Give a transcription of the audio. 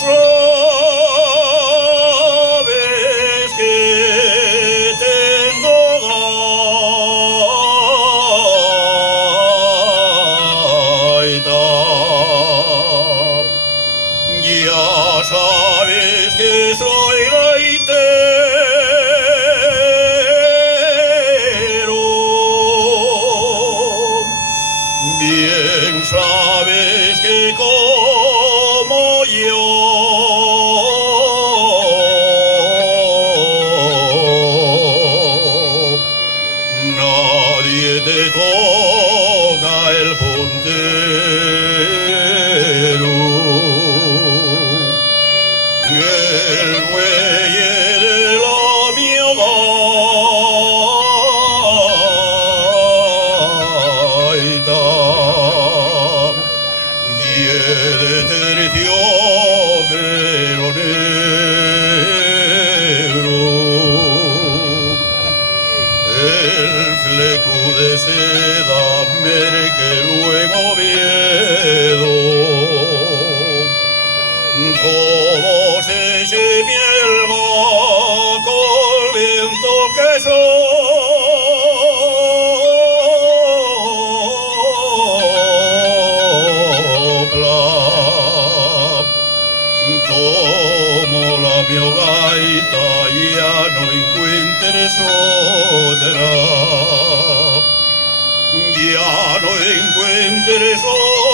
sabes que tengo gaita. Ya sabes que soy gaitero. Bien sabes que como yo nadie te toca el puntero. El muelle de la mi gaita quiere terciopelo negro. El fleco de seda merque luego Oviedo. Como se mielga con viento que sopla, como la mi gaita ya no encuentres otra, ya no encuentres otra.